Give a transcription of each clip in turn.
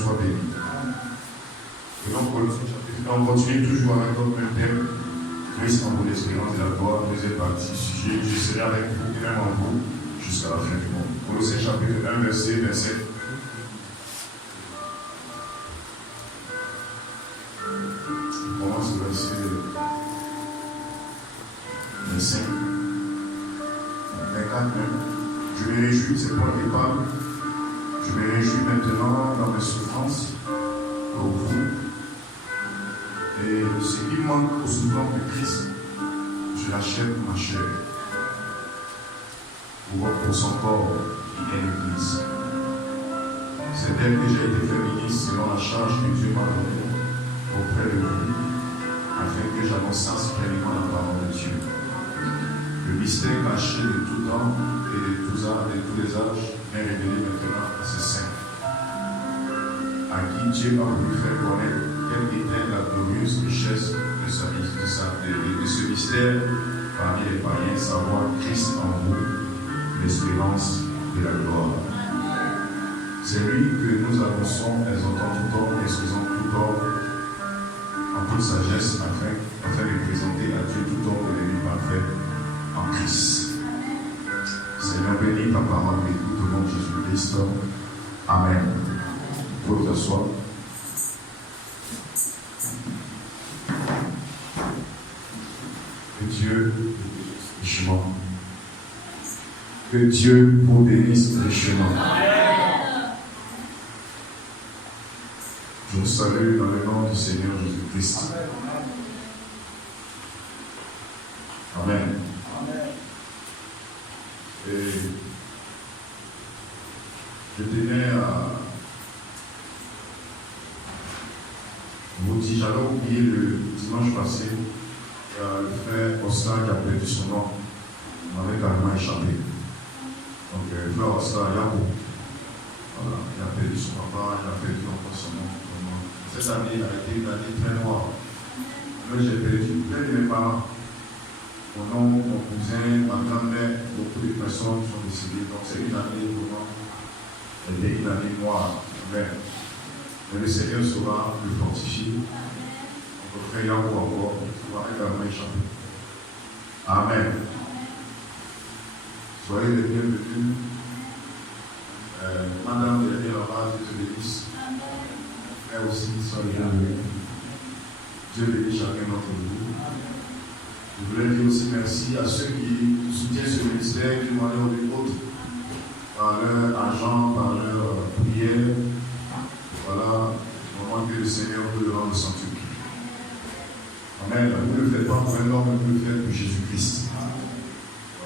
soit béni. Et donc, on continue toujours avec notre même thème, Christ en vous l'espérance de la gloire, deuxième partie, sujet, je serai avec vous et même en vous jusqu'à la fin du monde. Colossiens chapitre 1, verset 27. On commence le verset 25. 24 même. Je me réjouis, c'est pour le départ. Je me réjouis maintenant dans mes souffrances pour vous. Et ce qui manque aux souffrances de Christ, je l'achète ma chair pour son corps qui est l'Église. C'est d'elle que j'ai été fait ministre selon la charge que Dieu m'a donnée auprès de vous, afin que j'annonçasse pleinement la parole de Dieu. Le mystère caché de tout temps et de tous les âges est révélé maintenant à ses saints, à qui Dieu a voulu faire connaître quelle était la glorieuse richesse de ce mystère parmi les païens, savoir Christ en vous, l'espérance de la gloire. C'est lui que nous annonçons, exhortant tout homme, excusant tout homme, en toute sagesse, afin de présenter à Dieu tout homme devenu parfait en Christ. Seigneur, bénis ta parole, écoute au nom de Jésus-Christ. Amen. Vous pouvez vous asseoir. Que Dieu richement. Que Dieu vous bénisse richement. Je vous salue dans le nom du Seigneur Jésus-Christ. Amen. Et je tenais à vous dire, j'avais oublié le dimanche passé, le frère Oscar qui a perdu son nom, m'avait carrément échappé. Donc, le frère Oscar Yabo, voilà, il a perdu son papa, il a perdu encore son nom. Cette année, il a été une année très noire. Moi, j'ai perdu plein de mes parents. Mon oncle, mon cousin, ma grand-mère, beaucoup de personnes sont décédées. Donc, c'est une année vraiment, une année noire. Mais le Seigneur saura le fortifier. Notre frère Yahoo encore, il va également échapper. Amen. Soyez les bienvenus. Madame de là-bas, Dieu te bénisse. Frère aussi, soyez les bienvenus. Dieu bénisse chacun d'entre vous. Je voulais dire aussi merci à ceux qui soutiennent ce ministère d'une manière ou d'une autre, par leur argent, par leur prière. Voilà, vraiment que le Seigneur peut le rendre sanctuaire. Amen. Vous ne le faites pas pour un homme, vous le faites pour Jésus-Christ.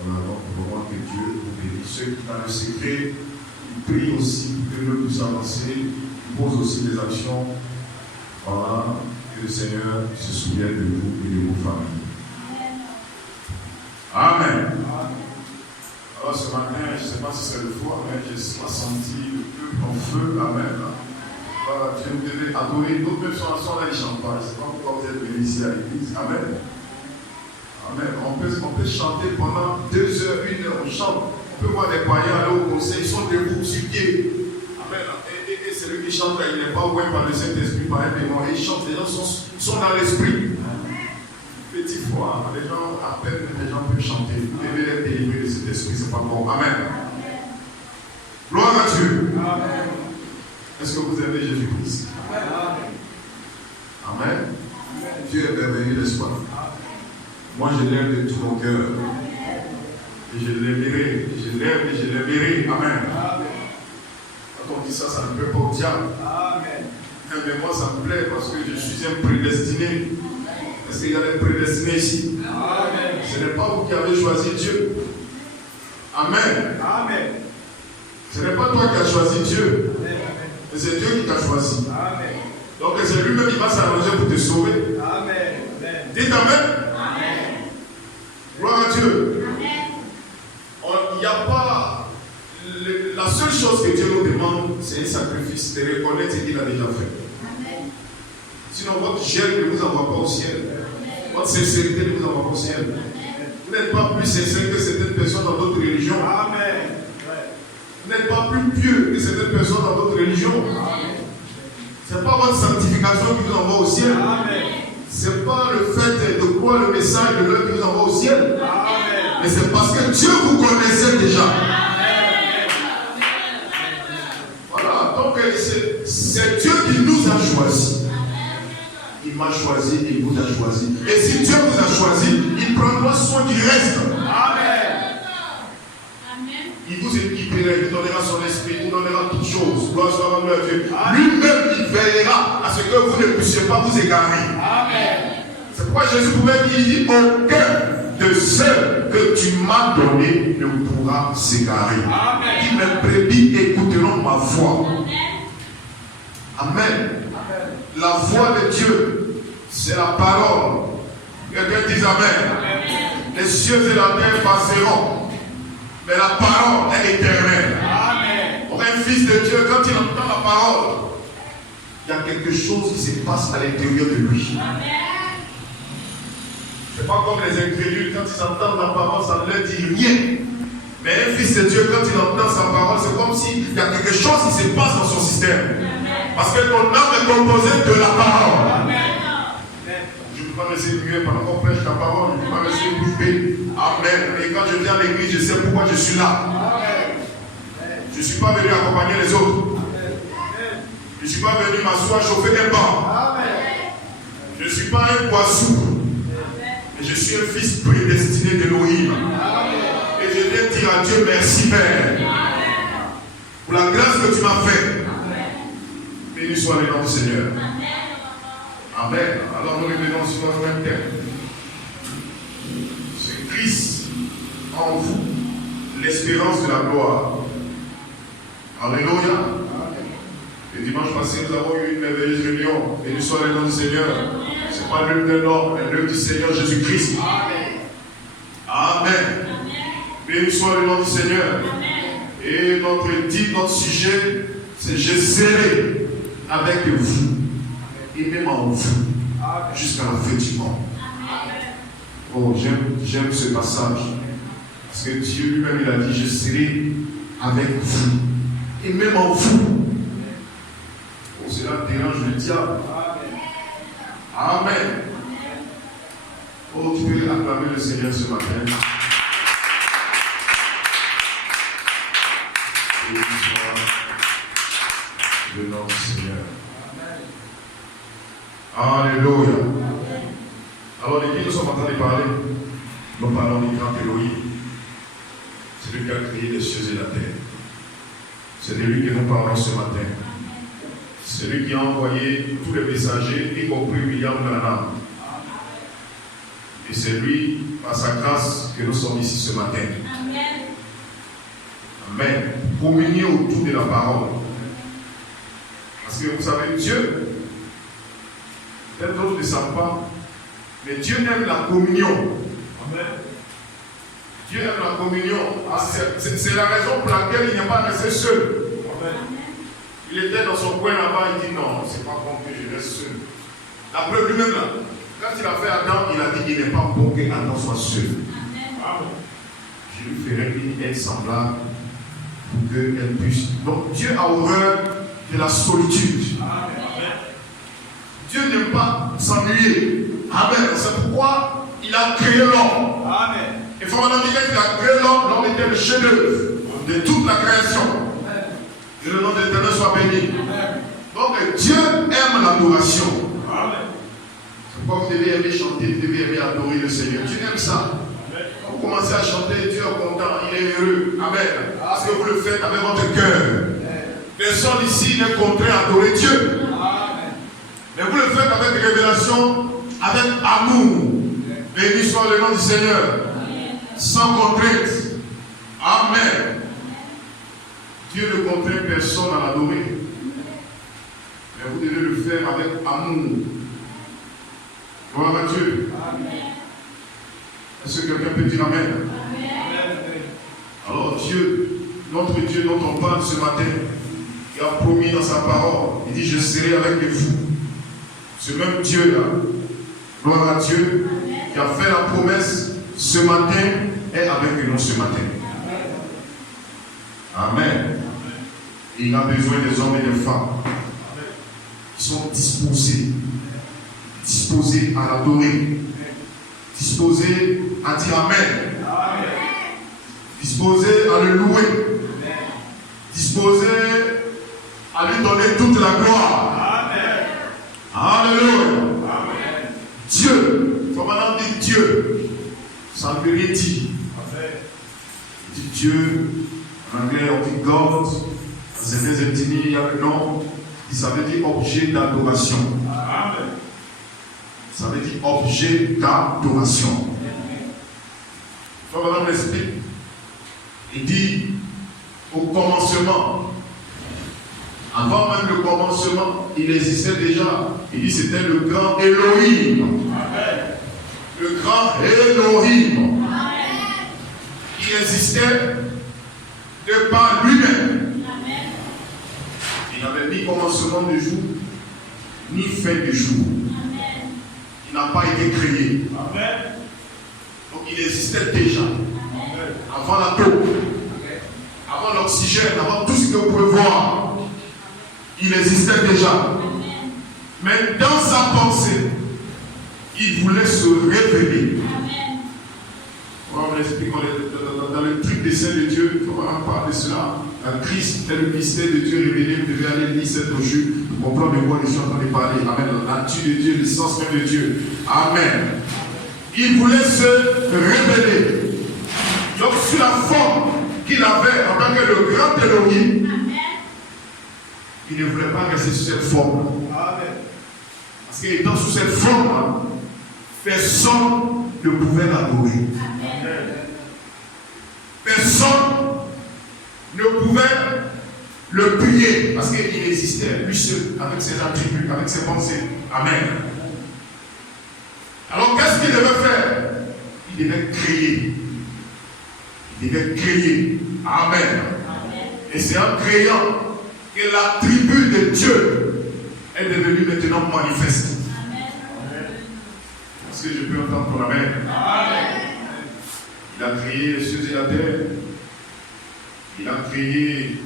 Voilà, donc vraiment que Dieu vous bénisse. Ceux qui dans le secret, ils prient aussi pour que nous puissions avancer, ils posent aussi des actions. Voilà, que le Seigneur se souvienne de vous et de vos familles. Amen. Alors ce matin, je ne sais pas si c'est le foie, mais j'ai senti le peuple en feu. Amen. Voilà, Dieu vous devez adorer. D'autres même sont là, ils chantent pas. Je ne sais pas pourquoi vous êtes venus ici à l'église. Amen. Amen. On peut chanter pendant 2 heures, 1 heure, on chante. On peut voir des païens aller au conseil, ils sont debout sur pied. Amen. Et celui qui chante là, il n'est pas oué par le Saint-Esprit, par un démon. Et il chante, les gens sont dans l'esprit. Petit fois, les gens, à peine les gens peuvent chanter. Vous devez être délivré de cet esprit, c'est pas bon. Amen. Gloire à Dieu. Amen. Est-ce que vous aimez Jésus-Christ? Amen. Amen. Dieu est merveilleux, n'est-ce pas? Moi, je l'aime de tout mon cœur. Et je l'aimerai. Je l'aime et je l'aimerai. Amen. Quand on dit ça, ça ne plaît pas au diable. Amen. Mais moi, ça me plaît parce que je suis un prédestiné. Est-ce qu'il y a des prédestinés ici? Amen. Ce n'est pas vous qui avez choisi Dieu. Amen. Amen. Ce n'est pas toi qui as choisi Dieu. Amen. Mais c'est Dieu qui t'a choisi. Amen. Donc c'est lui-même qui va s'arranger pour te sauver. Amen. Dites Amen. Amen. Gloire à Dieu. Amen. Il n'y a pas... La seule chose que Dieu nous demande, c'est un sacrifice, de reconnaître ce qu'il a déjà fait. Amen. Sinon, votre gêne ne vous envoie pas au ciel. Votre sincérité ne vous envoie pas au ciel. Vous n'êtes pas plus sincère que certaines personnes dans d'autres religions. Amen. Vous n'êtes pas plus pieux que certaines personnes dans d'autres religions. Amen. Ce n'est pas votre sanctification qui vous envoie au ciel. Ce n'est pas le fait de croire le message de l'œuvre qui vous envoie au ciel. Amen. Mais c'est parce que Dieu vous connaissait déjà. Voilà, donc c'est Dieu qui nous a choisis. Il m'a choisi, il vous a choisi. Et si Dieu vous a choisi, il prendra soin du reste. Il vous équipera, il vous donnera son esprit, il vous donnera toutes choses. Gloire soit rendue à Dieu. Lui-même, il veillera à ce que vous ne puissiez pas vous égarer. Amen. C'est pourquoi Jésus pouvait dire, il dit, aucun de ceux que tu m'as donné ne pourra s'égarer. Il mes brebis écouteront ma voix. Amen. La voix de Dieu, c'est la parole. Quelqu'un dise Amen. Les cieux et la terre passeront. Mais la parole est éternelle. Amen. Pour un fils de Dieu, quand il entend la parole, il y a quelque chose qui se passe à l'intérieur de lui. Ce n'est pas comme les incrédules, quand ils entendent la parole, ça ne leur dit rien. Mais un fils de Dieu, quand il entend sa parole, c'est comme s'il y a quelque chose qui se passe dans son système. Parce que ton âme est composée de la parole. Amen. Je ne peux pas rester muet pendant qu'on prêche la parole. Je ne peux pas rester bouche. Amen. Et quand je viens à l'église, je sais pourquoi je suis là. Je ne suis pas venu accompagner les autres. Je ne suis pas venu m'asseoir, chauffer un banc. Je ne suis pas un poisson. Mais je suis un fils prédestiné d'Élohim. Et je viens dire à Dieu merci, Père, pour la grâce que tu m'as faite. Béni soit le nom du Seigneur. Amen. Alors nous revenons sur notre même thème. C'est Christ en vous, l'espérance de la gloire. Alléluia. Le dimanche passé, nous avons eu une merveilleuse réunion. Béni soit le nom du Seigneur. Ce n'est pas l'œuvre d'un homme, mais l'œuvre du Seigneur Jésus-Christ. Amen. Béni soit le nom du Seigneur. Et notre titre, notre sujet, c'est je serai avec vous et même en vous jusqu'à la fin du monde. Oh, j'aime ce passage parce que Dieu lui-même il a dit je serai avec vous et même en vous. Oh, cela dérange le diable. Amen. Oh, tu peux acclamer le Seigneur ce matin. Et le nom du Seigneur. Alléluia. Alors, de qui nous sommes en train de parler? Nous parlons du grand Elohim. C'est lui qui a créé les cieux et la terre. C'est de lui que nous parlons ce matin. C'est lui qui a envoyé tous les messagers, y compris William Branham. Et c'est lui, par sa grâce, que nous sommes ici ce matin. Amen. Amen. Communier autour de la parole. Parce que vous savez, Dieu, peut-être d'autres ne savent pas, mais Dieu aime la communion. Amen. Dieu aime la communion. C'est la raison pour laquelle il n'est pas resté seul. Amen. Il était dans son coin là-bas, il dit non, c'est pas bon que je reste seul. La preuve lui-même là, quand il a fait Adam, il a dit il n'est pas bon que Adam soit seul. Amen. Je lui ferai une aide semblable pour qu'elle puisse. Donc Dieu a horreur de la solitude. Amen. Dieu n'aime pas s'ennuyer. Amen. C'est pourquoi il a créé l'homme. Amen. Et fondamentalement, il a créé l'homme, l'homme était le chef-d'œuvre de toute la création. Que le nom de l'Éternel soit béni. Amen. Donc Dieu aime l'adoration. Amen. C'est pourquoi vous devez aimer chanter, vous devez aimer adorer le Seigneur. Dieu aime ça. Amen. Vous commencez à chanter, Dieu est content, il est heureux. Amen. Parce que vous le faites avec votre cœur. Personne ici n'est contraint à adorer Dieu. Amen. Mais vous le faites avec révélation, avec amour. Béni soit le nom du Seigneur. Amen. Sans contrainte. Amen. Dieu ne contraint personne à l'adorer. Mais vous devez le faire avec amour. Gloire à Dieu. Amen. Est-ce que quelqu'un peut dire Amen? Amen. Alors Dieu, notre Dieu dont on parle ce matin, il a promis dans sa parole, il dit je serai avec vous. Ce même Dieu-là, gloire à Dieu, qui a fait la promesse ce matin, est avec nous ce matin. Amen. Il a besoin des hommes et des femmes qui sont disposés. Disposés à l'adorer. Disposés à dire Amen. Disposés à le louer. Disposés à lui donner toute la gloire. Alléluia. Dieu, il faut maintenant dire Dieu. Ça ne veut rien dire. Il dit Dieu, en anglais on dit God, dans certaines ethnies il y a le nom, ça veut dire objet d'adoration. Ça veut dire objet d'adoration. Il faut maintenant l'expliquer. Il dit au commencement, avant même le commencement, il existait déjà. Il dit c'était le grand Elohim. Le grand Elohim. Il existait de par lui-même. Il n'avait ni commencement de jour, ni fin de jour. Il n'a pas été créé. Donc il existait déjà. Avant l'atome, avant l'oxygène, avant tout ce que vous pouvez voir, il existait déjà. Mais dans sa pensée, il voulait se révéler. On l'explique dans le truc des saints de Dieu, il faut vraiment parler de cela. Christ est le mystère de Dieu révélé. Vous devez aller lire cette brochure pour comprendre de quoi je suis en train de parler. Amen. La nature de Dieu, l'essence même de Dieu. Amen. Il voulait se révéler. Donc, sur la forme qu'il avait en tant que le grand Elohim, il ne voulait pas rester sur cette forme. Parce qu'étant sous cette forme, personne ne pouvait l'adorer. Personne ne pouvait le prier parce qu'il existait, lui seul, avec ses attributs, avec ses pensées. Amen. Alors qu'est-ce qu'il devait faire? Il devait créer. Il devait créer. Amen. Et c'est en créant que l'attribut de Dieu est devenu maintenant manifeste. Est-ce que je peux entendre ton Amen? Il a créé les cieux et la terre. Il a créé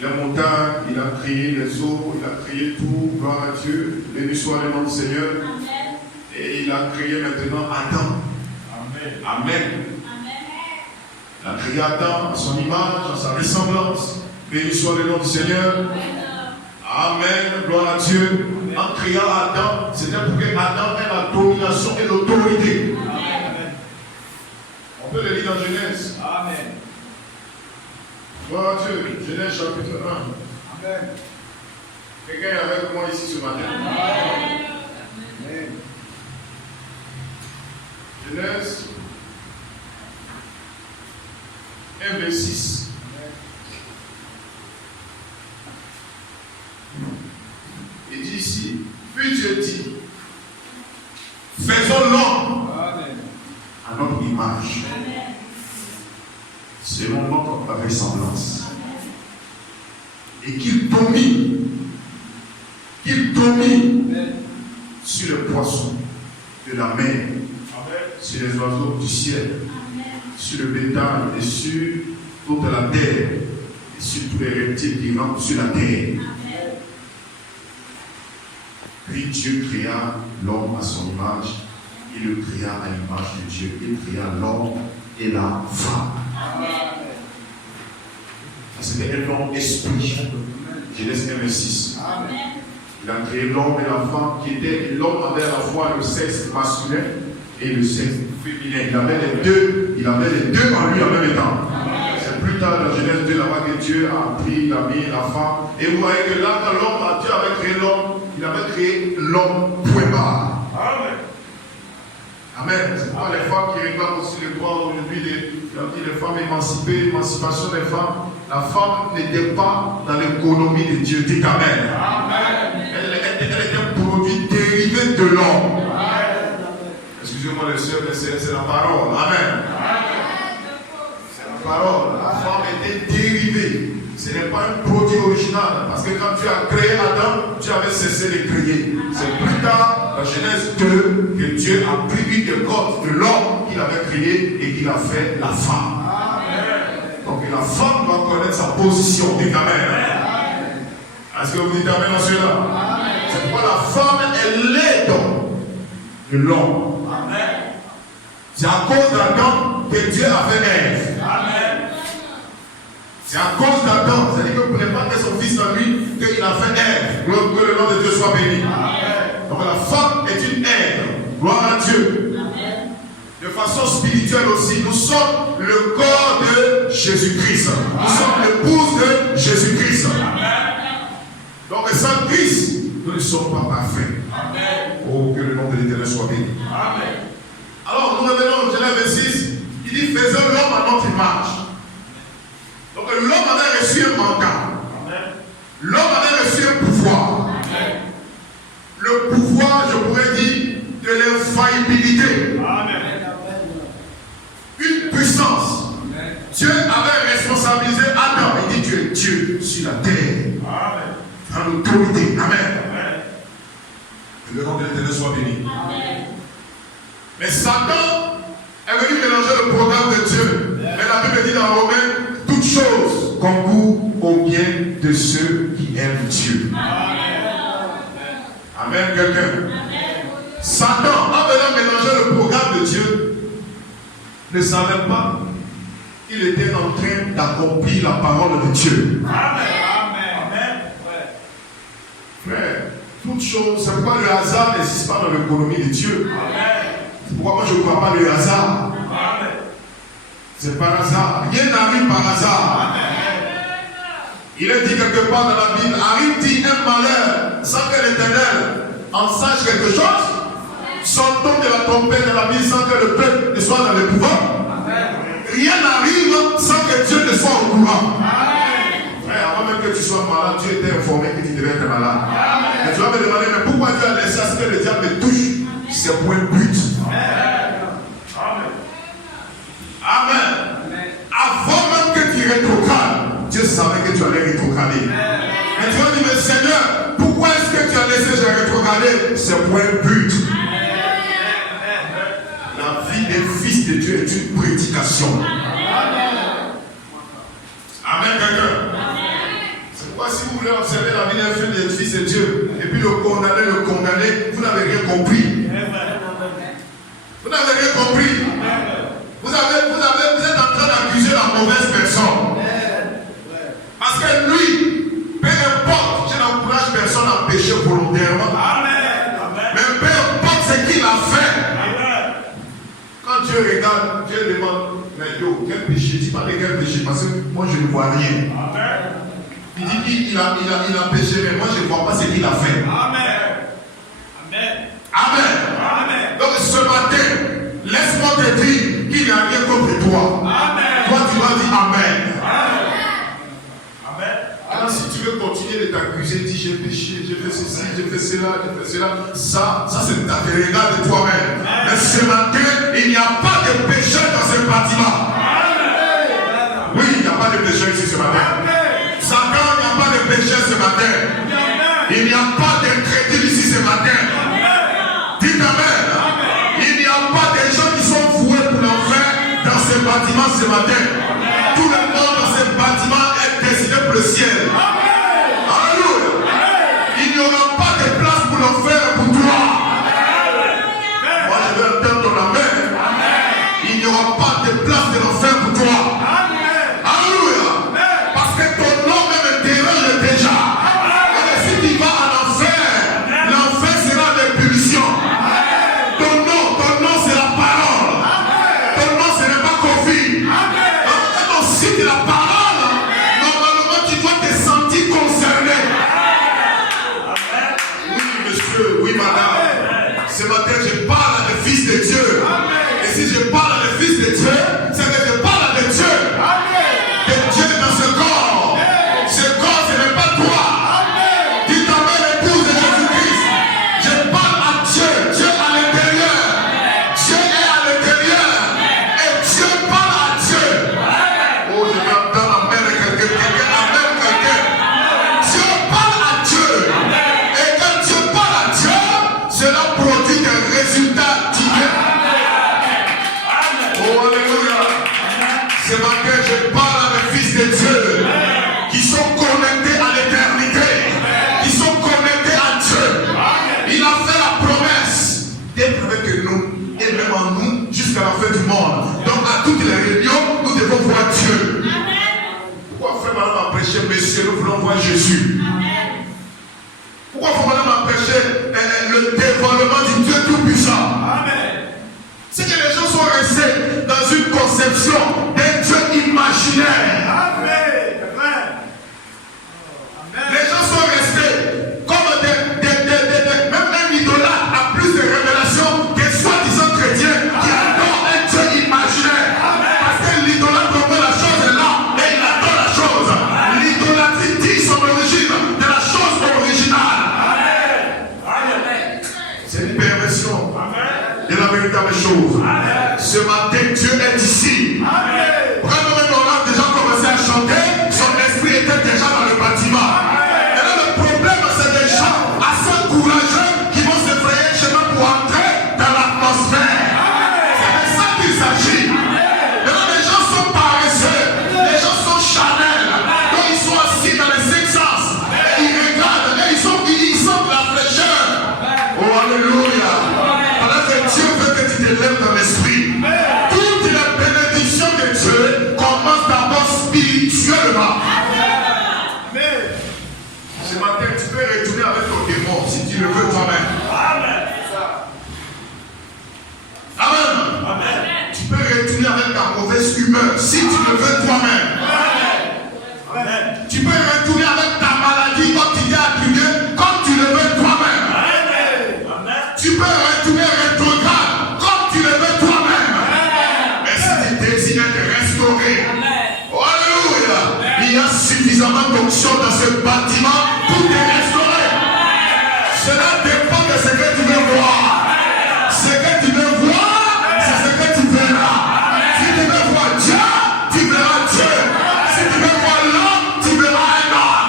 les montagnes, il a créé les eaux, il a créé tout. Gloire à Dieu. Béni soit le nom du Seigneur. Amen. Et il a créé maintenant Adam. Amen. Amen. Il a créé Adam à son image, à sa ressemblance. Béni soit le nom du Seigneur. Amen. Gloire à Dieu. Amen. En créant Adam, c'était pour que Adam ait la domination et l'autorité. Amen. On peut le lire dans Genèse. Amen. Gloire à Dieu. Genèse chapitre 1. Amen. Quelqu'un est avec moi ici ce matin. Amen. Amen. Genèse 1, verset 6. Il dit ici, puis Dieu dit, faisons l'homme à notre image, selon notre ressemblance, et qu'il domine sur les poissons de la mer, sur les oiseaux du ciel, sur le bétail et sur toute la terre, et sur tous les reptiles qui rampent sur la terre. Puis Dieu créa l'homme à son image, il le créa à l'image de Dieu, il créa l'homme et la femme. C'était un homme esprit. Genèse 1, verset 6. Il a créé l'homme et la femme qui étaient, l'homme avait à la fois le sexe masculin et le sexe féminin. Il avait les deux en lui en même temps. C'est plus tard dans Genèse 2 là-bas que Dieu a pris, il a mis la femme. Et vous voyez que là, quand Dieu avait créé l'homme, il avait créé l'homme point barre. Amen. C'est pas les femmes qui réclament aussi le droit aujourd'hui, les femmes émancipées, l'émancipation des femmes. La femme n'était pas dans l'économie de Dieu. Dites Amen. Elle était un produit dérivé de l'homme. Excusez-moi les soeurs, c'est la parole. Amen. C'est la parole. La femme était dérivée. Ce n'est pas un produit original. Parce que quand tu as créé Adam, tu avais cessé de créer. C'est plus tard, dans Genèse 2, que Dieu a pris une des côtes de l'homme qu'il avait créé et qu'il a fait la femme. Donc la femme doit connaître sa position. Dites Amen. Est-ce que vous dites Amen dans cela? C'est pourquoi la femme est l'aide de l'homme. C'est à cause d'Adam que Dieu a fait Ève. C'est à cause d'Adam, c'est-à-dire que pour ne pas que son fils en lui, qu'il a fait Ève. Que le nom de Dieu soit béni. Donc la femme est une aide. Gloire à Dieu. De façon spirituelle aussi, nous sommes le corps de Jésus-Christ. Nous sommes l'épouse de Jésus-Christ. Donc sans Christ, nous ne sommes pas parfaits. Oh, que le nom de l'Éternel soit béni. Alors nous revenons au Genèse 26. Il dit faisons l'homme à notre image. Donc l'homme avait reçu un mandat. L'homme avait reçu un pouvoir. Le pouvoir, je pourrais dire, de l'infaillibilité. Une puissance. Dieu avait responsabilisé Adam. Il dit tu es Dieu sur la terre. En autorité. Amen. Que le nom de l'Éternel soit béni. Mais Satan est venu mélanger le programme de Dieu. Mais la Bible dit dans Romains, toutes choses concourent au bien de ceux qui aiment Dieu. Amen, quelqu'un. Satan, en venant mélanger le programme de Dieu, ne savait pas qu'il était en train d'accomplir la parole de Dieu. Amen. Frère, toutes choses, c'est pourquoi le hasard n'existe pas dans l'économie de Dieu. C'est pourquoi moi je ne crois pas le hasard. C'est par hasard. Rien n'arrive par hasard. Il est dit quelque part dans la Bible, arrive-t-il un malheur sans que l'Éternel en sache quelque chose? Sort-on de la trompette de la Bible sans que le peuple ne soit dans l'épouvante? Rien n'arrive sans que Dieu ne soit au courant. Frère, avant même que tu sois malade, Dieu était informé que tu devais être malade. Et tu vas me demander, mais pourquoi Dieu a laissé à ce que le diable me touche? C'est pour un but. Amen. Avant même que tu rétrogrades, Dieu savait que tu allais rétrograder. Mais tu vas dire, mais Seigneur, pourquoi est-ce que tu as laissé je rétrograder? C'est pour un but. La vie des fils de Dieu est une prédication. Amen, quelqu'un. C'est pourquoi si vous voulez observer la vie d'un fils de Dieu, et puis le condamner, vous n'avez rien compris. Vous n'avez rien compris. Vous êtes en train d'accuser la mauvaise personne. Parce que lui, peu importe, je n'encourage personne à pécher volontairement. Mais peu importe ce qu'il a fait. Quand Dieu regarde, Dieu demande, mais yo, quel péché? Il ne dit pas de quel péché, parce que moi je ne vois rien. Il dit qu'il a péché, mais moi je ne vois pas ce qu'il a fait. Amen. Donc ce matin, laisse-moi te dire qu'il n'y a rien contre toi. Toi tu vas dire Amen. Alors si tu veux continuer de t'accuser, dis j'ai péché, j'ai fait ceci, j'ai fait cela, ça c'est ta regarde de toi-même. Mais ce matin, il n'y a pas de péché dans ce bâtiment. Oui, il n'y a pas de péché ici ce matin. Satan, il n'y a pas de péché ce matin. Il n'y a pas d'incrédule ici ce matin. Dites Amen. Il n'y a pas de gens qui sont voués pour l'enfer dans ce bâtiment ce matin. Tout le monde dans ce bâtiment est décidé pour le ciel. Alléluia. Il n'y aura pas de place pour l'enfer pour toi. Moi je vais entendre ton amen. Il n'y aura pas de place de l'enfer pour toi. Alléluia. Parce que ton nom même dérange déjà. Et si tu vas à l'enfer, l'enfer sera des punitions. Ton nom c'est la parole. Ton nom ce n'est pas Kofi. dessus. Pourquoi faut maintenant m'empêcher le dévoilement du Dieu Tout-Puissant? C'est que les gens sont restés dans une conception d'un Dieu imaginaire. Les gens sont restés comme même un idolâtre a plus de révélations que soi-disant chrétiens qui adorent un Dieu imaginaire. Parce que l'idolâtre comprend la chose est là et il adore la chose. L'idolâtrie dit son origine de la chose originale. C'est une perversion de la véritable chose. Ce matin, Dieu est ici. Quand on a déjà commencé à chanter, son esprit était déjà dans le bâtiment. Et là, le problème, c'est des gens assez courageux qui vont se frayer un chemin pour entrer dans l'atmosphère. C'est de ça qu'il s'agit. Et là, les gens sont paresseux, les gens sont charnels. Donc, ils sont assis dans les cinq sens. Et ils regardent, et ils sentent la fraîcheur. Oh, alléluia. Alors que Dieu veut que tu te lèves dans l'esprit. Toutes les bénédictions de Dieu commencent d'abord spirituellement. Ce matin, tu peux retourner avec ton démon si tu le veux toi-même. Amen. Tu peux retourner avec ta mauvaise humeur si tu le veux toi-même. Tu peux retourner avec ta maladie comme tu t'es attribué, comme tu le veux toi-même. Tu peux retourner rétrograde comme tu le veux toi-même. Mais si tu désires te restaurer, oh, alléluia, il y a suffisamment d'onction dans ce bâtiment pour te restaurer. Cela dépend de ce que tu veux voir. Ce que tu veux voir, c'est ce que tu verras. Si tu veux voir Dieu, tu verras Dieu. Si tu veux voir l'homme, tu verras un homme.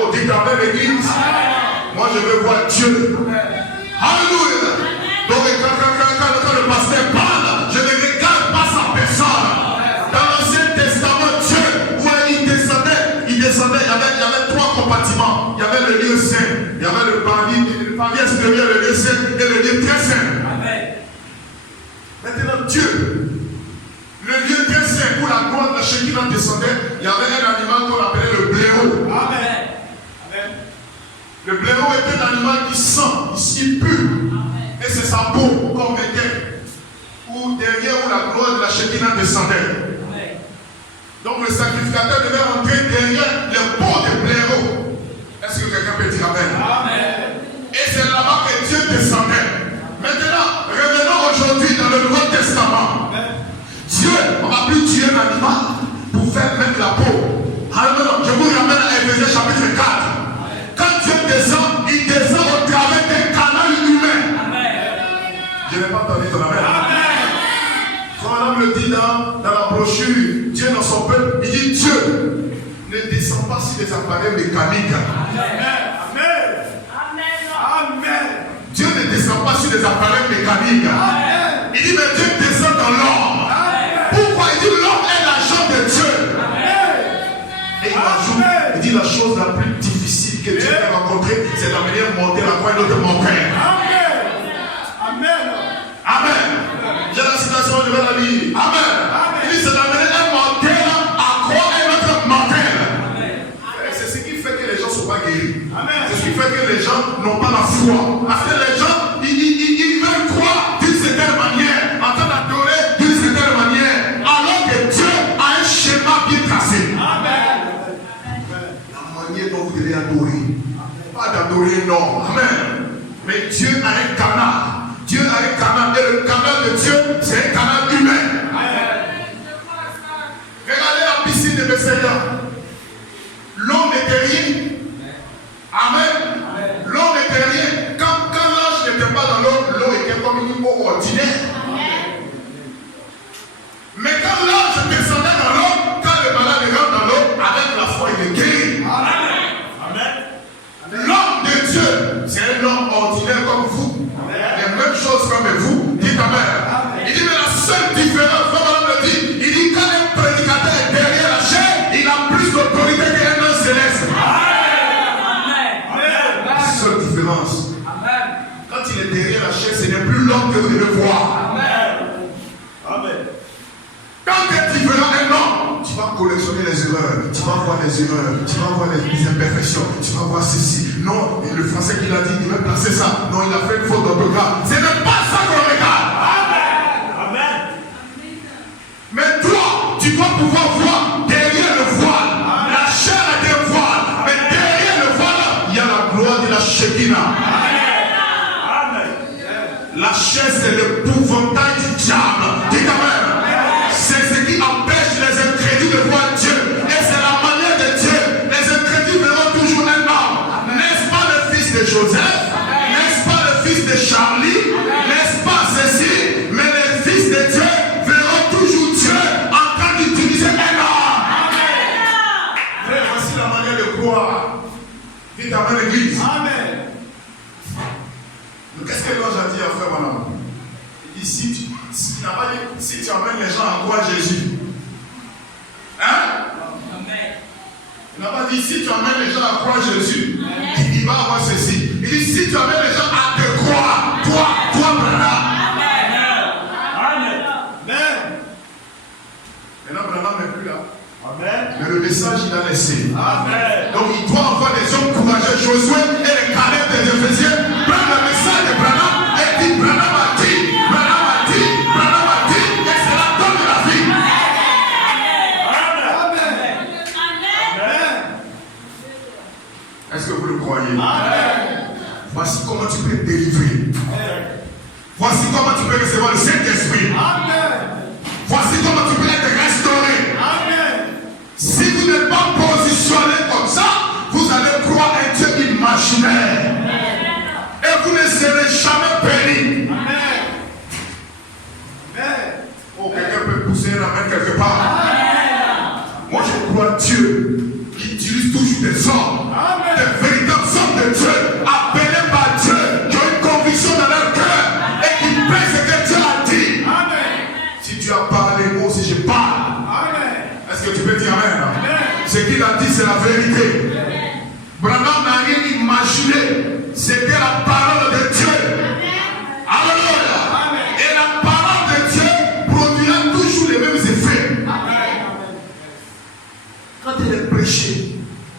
Oh, dites amen, l'église. Moi, je veux voir Dieu. Alléluia. Donc, quand le pasteur parle, je ne regarde pas sa personne. Dans l'Ancien Testament, Dieu, où il descendait, il y avait trois compartiments. Il y avait le lieu saint, il y avait le parvis extérieur, le lieu saint et le lieu très saint. Maintenant, Dieu, le lieu très saint où la gloire de la Shekinah descendait, il y avait un animal qu'on appelait le blaireau. Le blaireau était un animal qui sent, il pue. Et c'est sa peau qu'on mettait ou derrière où la gloire de la Shekinah descendait. Donc le sacrificateur devait rentrer derrière les peaux des blaireaux. Est-ce que quelqu'un peut dire amen? Et c'est là-bas que Dieu descendait. Maintenant, revenons aujourd'hui dans le Nouveau Testament. Dieu, on va plus tuer un animal pour faire mettre la peau. Alors, je vous ramène à Éphésiens chapitre 4. Quand Dieu descend, il descend au travers d'un canal humain. Je n'ai pas entendu ton amen. Quand l'homme le dit dans la brochure, Dieu dans son peuple, il dit Dieu ne descend pas sur des appareils mécaniques. Dieu ne descend pas sur des appareils mécaniques. Il dit mais Dieu descend dans l'homme. Pourquoi? Il dit l'homme est l'agent de Dieu. Et il ajoute, il dit la chose la plus difficile que Dieu a rencontrée, c'est d'amener à monter la croix et l'autre montagne. Amen. J'ai la citation, je vais la lire. Amen. Il dit c'est d'amener un mortel à croix et l'autre mortel. C'est ce qui fait que les gens ne sont pas guéris. C'est ce qui fait que les gens n'ont pas la foi. Parce que les gens, ils veulent croire d'une certaine manière, en train d'adorer d'une certaine manière, alors que Dieu a un schéma bien tracé. La manière dont vous devez adorer. Pas d'adorer, non. Amen. Mais Dieu a un canal. Dieu a un canal. Et le canal de Dieu, c'est un canal humain. Regardez la piscine de Bethesda. L'eau n'était rien. Amen. L'eau n'était rien. Quand l'ange n'était pas dans l'eau, l'eau était comme une eau ordinaire. Mais quand l'ange descendait dans l'eau, quand le malade rentre dans l'eau, avec la foi, il est guéri. L'homme de Dieu, c'est un homme ordinaire comme vous. Les mêmes choses comme vous. Dites amen. Il dit, mais la seule différence, comme on le dit, il dit, quand un prédicateur est derrière la chair, il a plus d'autorité qu'un homme céleste. voir les erreurs, tu vas voir les imperfections, tu vas voir ceci. Non, et le français qu'il a dit, il va placer ça. Non, il a fait une faute d'orthographe. Ce n'est pas ça qu'on regarde. Amen. Mais toi, tu dois pouvoir voir derrière le voile. La chair est un voile, mais derrière le voile, il y a la gloire de la Shekinah. La chair, c'est l'épouvantail du diable. Dites amen. C'est ce qui empêche les incrédules de voir Dieu. Et c'est la manière de Dieu. Les incrédules verront toujours un homme. N'est-ce pas le fils de Joseph? N'est-ce pas le fils de Charlie? N'est-ce pas ceci? Mais les fils de Dieu verront toujours Dieu en train d'utiliser un homme. Frère, voici la manière de croire. Dites amen, l'église. Amen. Qu'est-ce que l'ange a dit à frère Madame? Il dit si tu amènes les gens à croire Jésus. Hein? Il n'a pas dit si tu amènes les gens à croire Jésus, il va avoir ceci. Il dit si tu amènes les gens à te croire, toi, Branham. Amen. Maintenant, Branham n'est plus là. Amen. Mais le message, il a laissé. Amen. Donc, il doit avoir des hommes courageux. Josué et les Caleb des Éphésiens prennent le message de Branham et dit Branham a dit, et c'est la donne de la vie. Amen. Amen. Est-ce que vous le croyez? Amen. Voici comment tu peux être délivré. Voici comment tu peux recevoir le Saint-Esprit. Amen. Voici comment tu peux être restauré. Amen. Si vous n'êtes pas positionné comme ça, vous allez croire un Dieu imaginaire. Et vous ne serez jamais béni. Amen. Oh, quelqu'un peut pousser la main quelque part. Amen. Moi, je crois Dieu qui utilise toujours des hommes, des véritables hommes de Dieu, appelés par Dieu, qui ont une conviction dans leur cœur et qui paient ce que Dieu a dit. Amen. Si tu as parlé, moi aussi je parle. Amen. Est-ce que tu peux dire Amen? Amen. Ce qu'il a dit, c'est la vérité. Branham n'a rien imaginé. C'était la parole de Dieu. Alléluia. Et la parole de Dieu produira toujours les mêmes effets. Amen. Quand elle est prêchée.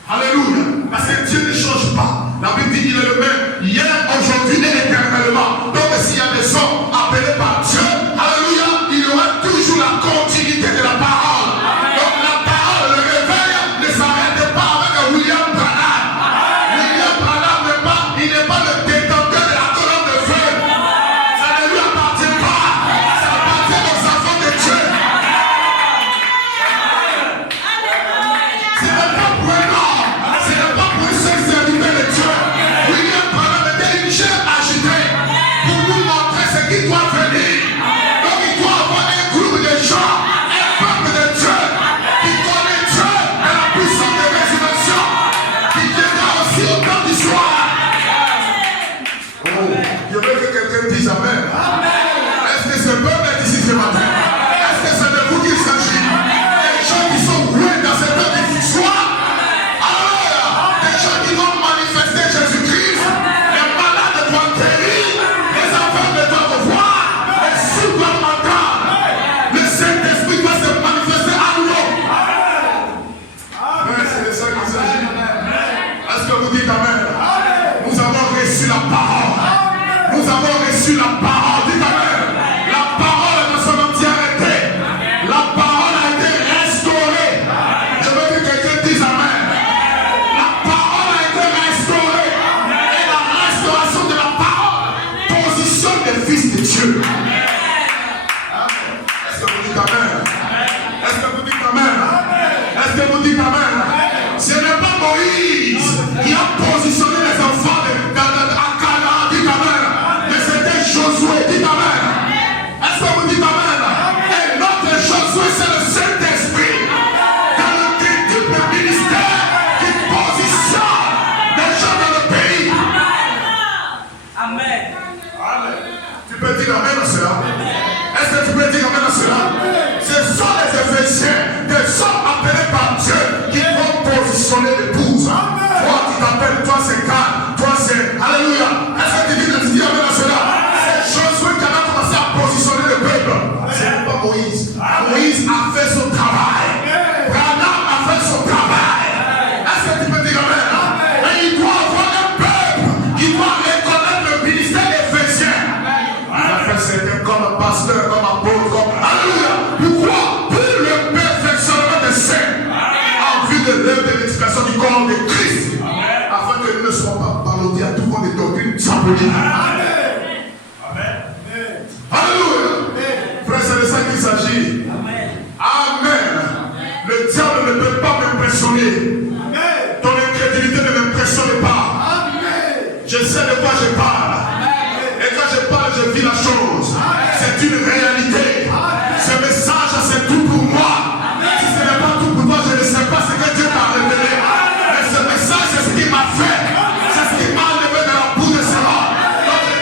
Alléluia. Parce que Dieu ne change pas. La Bible dit qu'il est le même hier, aujourd'hui et éternellement. Donc s'il y a des hommes appelés par Dieu, alléluia, il y aura toujours la continuité de la parole. Donc la parole, le réveil ne s'arrête pas avec William Branham. William Branham il n'est pas le détenteur de la colonne de feu. Ça ne lui appartient pas. Ça appartient aux enfants de Dieu. Ce n'est pas pour un homme. Ce n'est pas pour un seul serviteur de Dieu. William Branham était une chair agitée pour nous montrer ce qui doit venir. Donc il doit avoir un groupe de gens, un peuple de Dieu qui connaît Dieu et la puissance de résurrection qui viendra aussi au temps du soir. Je veux que quelqu'un dise Amen. Est-ce que ce peuple est ici ce matin? Est-ce que c'est de vous qu'il s'agit? Des gens qui sont roués dans cette heure du soir. Alors, des gens qui vont manifester Jésus-Christ. Les malades doivent guérir. Les aveugles doivent voir. Les sourds doivent entendre. Le Saint-Esprit doit se manifester à nouveau. C'est de ça qu'il s'agit. Est-ce que vous dites Amen? Nous avons reçu la parole. Nous avons reçu la parole. Dites Amen. La parole est dans son entièreté. La parole a été restaurée. Je veux que quelqu'un dise Amen. La parole a été restaurée. Et la restauration de la parole positionne les fils de Dieu. Est-ce que vous dites Amen? Est-ce que vous dites Amen? Est-ce que vous dites Amen? Ce n'est pas Moïse qui a positionné les enfants à Canaan. Dites Amen. Mais c'était Josué. Dites Amen. Est-ce que vous dites Amen? Et notre Josué, c'est le Saint-Esprit dans le triple ministère qui positionne les gens dans le pays. Amen. Amen. Tu peux dire Amen à cela? Est-ce que tu peux dire Amen à cela? Ce sont les Éphésiens, des hommes appelés par Dieu qui vont positionner l'épouse. Toi, tu t'appelles, toi c'est calme, toi c'est Alléluia. Est-ce que tu dis Amen à cela? C'est Josué qui a commencé à positionner le peuple. Ce n'est pas Moïse. Moïse a fait son travail. Branham a fait son travail. nom de Christ. Afin que nous ne soyons pas ballottés à tout vent de doctrines diaboliques. Alléluia. Frère, c'est de ça qu'il s'agit. Amen. Le diable ne peut pas m'impressionner. Ton incrédulité ne m'impressionne pas. Je sais de quoi je parle. Et quand je parle, je vis la chose. C'est une réalité. Ce message, c'est tout pour moi. Si ce n'est pas tout pour toi, je ne sais pas ce que Dieu t'a révélé. Mais ce message, c'est ce qui m'a fait. C'est ce qui m'a enlevé de la boue de ses mains. Donc je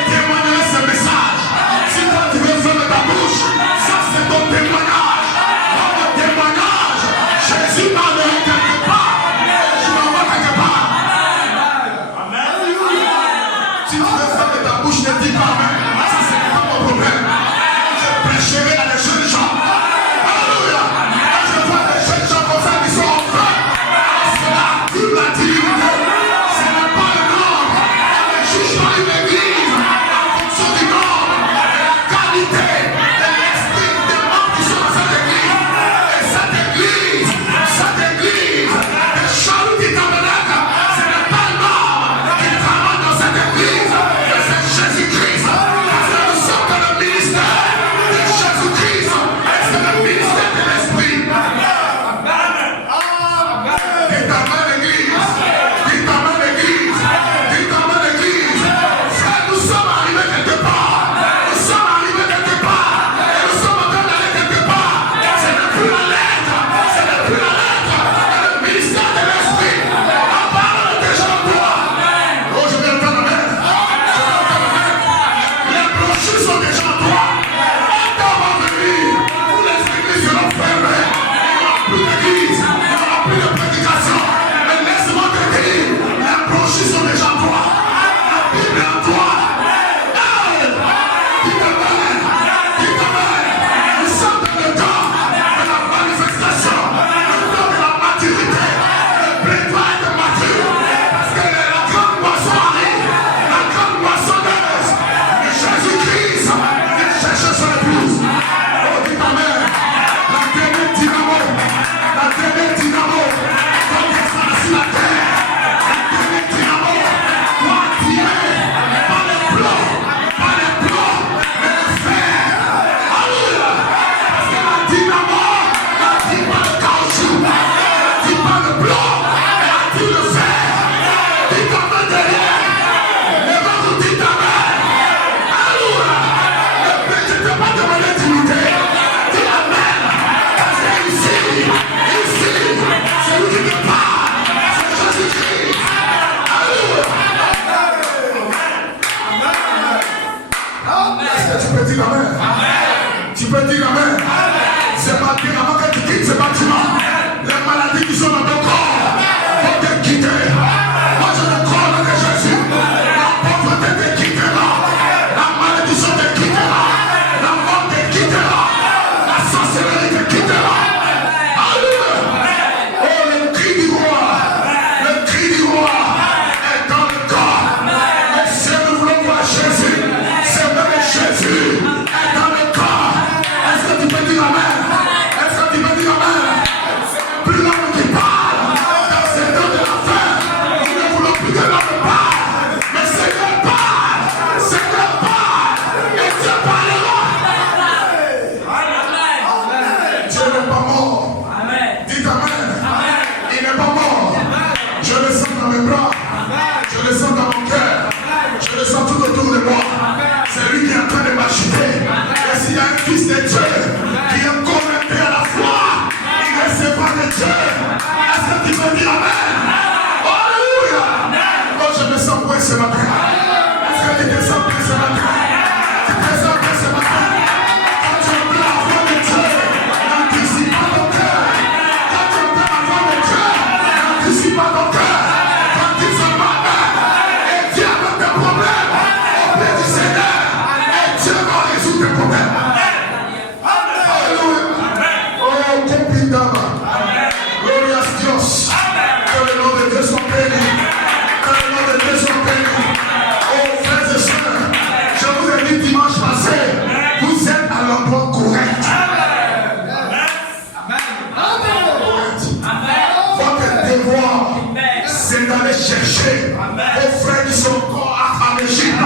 c'est d'aller chercher vos frères qui sont encore en Égypte.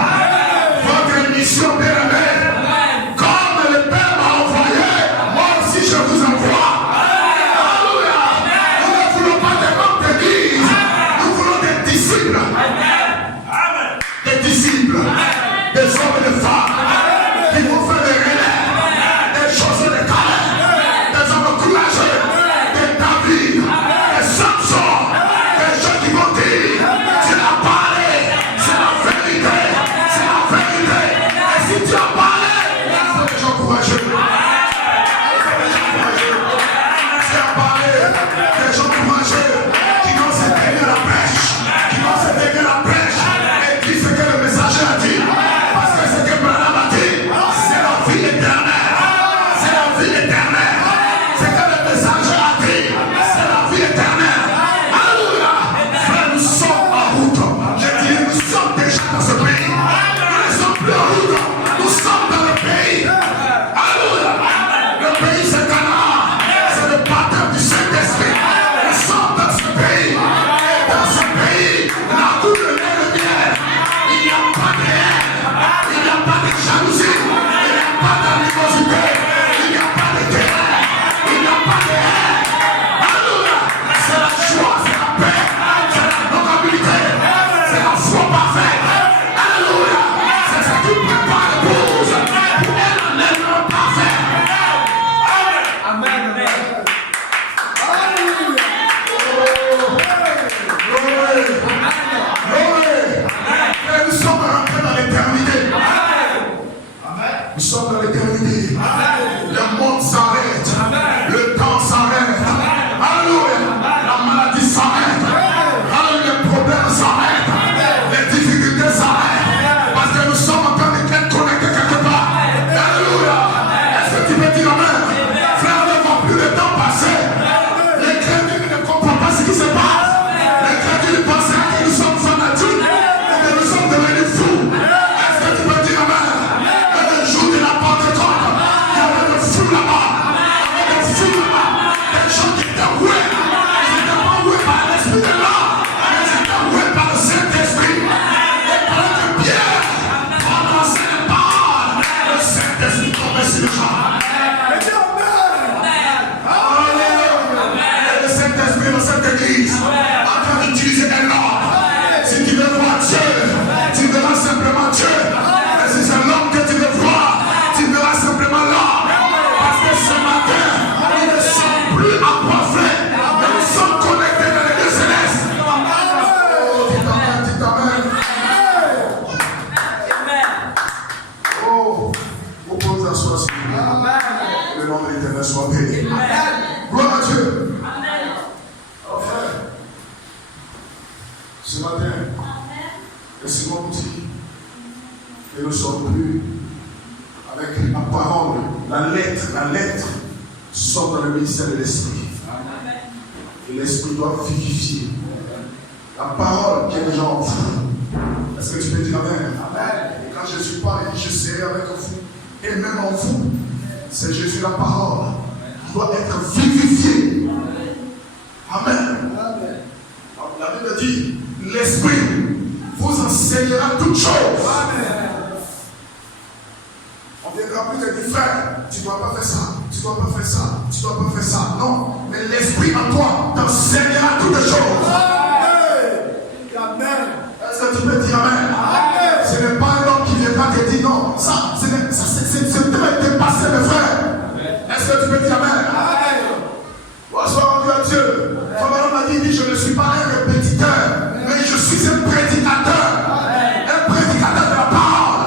Votre mission, bien-aimée, comme le Père m'a envoyé, moi aussi je vous envoie. Alléluia. Nous ne voulons pas des membres d'église, nous voulons des disciples. Des disciples, des hommes et des femmes qui vont faire des relais, des choses de Calais, des hommes courageux, des David, des Samson, des gens qui vont dire c'est la parole, c'est la vérité, c'est la vérité. Et si tu as parlé, il faut des gens courageux. C'est à parler des gens courageux qui vont se tenir la pêche, qui vont se tenir la pêche et qui ce que le messager a dit. Parce que ce que Branham a dit, c'est la vie éternelle. C'est la vie éternelle. Ce que le messager a dit, c'est la vie éternelle. Alléluia. Frère, nous sommes en route. Je dis, nous sommes déjà dans ce pays. Nous ne sommes plus en route. Nous sommes dans le pays. Alléluia. Le pays, c'est Canaan. C'est le baptême du Saint-Esprit. Nous sommes dans ce pays. Et dans ce pays, la coule de lait de miel. Il n'y a pas de haine. Il n'y a pas de jalousie. Il n'y a pas d'animosité. Il n'y a pas de terreur. Il n'y a pas de haine. Alléluia. C'est la joie, c'est la paix, c'est la notabilité, c'est la foi parfaite. Alléluia. C'est ce qui prépare l'épouse pour elle en elle parfait. Amen. Alléluia. Et nous sommes rentrés dans l'éternité. Nous sommes dans l'éternité. Le monde s'arrête. Le temps s'arrête. Alléluia. La maladie s'arrête. Alléluia. Les problèmes s'arrêtent. Les difficultés s'arrêtent. Parce que nous sommes en train d'être connectés quelque part. Alléluia. Est-ce que tu peux dire amen? Frère, ne voit plus le temps passer. Les crédits ne comprennent pas ce qui se passe. Les crédits pensent que nous sommes fanatiques. Et que nous sommes devenus fous. Est-ce que tu peux dire amen? Et le jour de la Pentecôte, il y avait le fou là-bas. Il y avait le fou là-bas. Des gens qui étaient oués. Ils n'étaient pas oués par l'esprit de l'homme. Mais ils étaient oués par le Saint-Esprit. Et pendant que Pierre prononçait les paroles, le Saint-Esprit tombait sur les gens. Et le Saint-Esprit dans cette église, en train d'utiliser un homme. Si tu veux voir Dieu, tu verras simplement Dieu. Et si c'est l'homme que tu veux voir, tu verras simplement l'homme. Parce que ce matin, nous ne sommes plus empoisonnés, mais nous sommes connectés dans les lieux célestes. Oh, dis amen. Oh, vous pouvez vous asseoir sur vous. Le nom de l'Éternel soit béni. Gloire à Dieu. Alors frère, ce matin, laissez-moi vous dire que nous ne sommes plus avec la parole, la lettre, sort dans le ministère de l'Esprit. Et l'Esprit doit vivifier. La parole qui est déjà en vous. Est-ce que tu peux dire amen? Et quand Jésus parle, il dit je serai avec vous. Et même en vous, c'est Jésus la parole qui doit être vivifiée. Amen. La Bible dit l'Esprit vous enseignera toutes choses. On ne viendra plus te dire frère, tu ne dois pas faire ça, tu ne dois pas faire ça, tu ne dois pas faire ça. Non, mais l'Esprit en toi t'enseignera toutes choses. Est-ce que tu peux dire amen? Ce n'est pas un homme qui viendra te dire non, ça devrait dépasser mes frères. Est-ce que tu peux dire amen? Bonsoir rendu à Dieu. Frère m'a dit, je ne suis pas un répétiteur, mais je suis un prédicateur. Un prédicateur de la parole.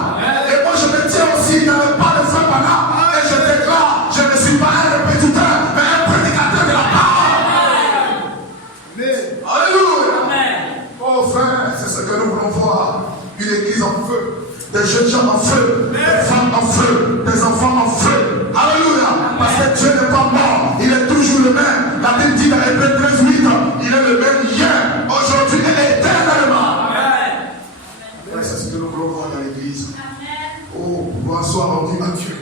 Et moi je me tiens aussi dans le pas de frère Bana. Et je déclare, je ne suis pas un répétiteur, mais un prédicateur de la parole. Alléluia. Oh frère, c'est ce que nous voulons voir. Une église en feu, des jeunes gens en feu, des femmes en feu, des enfants en feu. Alléluia. Parce que Dieu n'est pas mort, il est toujours le même. La Bible dit dans Hébreux 13:8, il est le même hier, aujourd'hui et éternellement. Amen. C'est ce que nous voulons voir dans l'église. Oh, gloire soit rendue à Dieu.